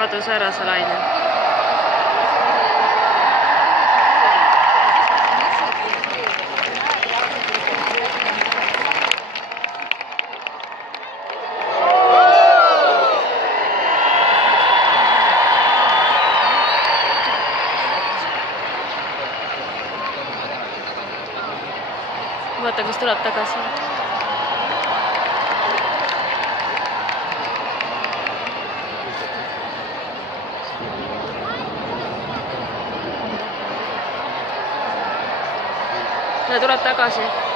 kadus ära see laine. vaata, kas tuleb tagasi. ja tuleb tagasi.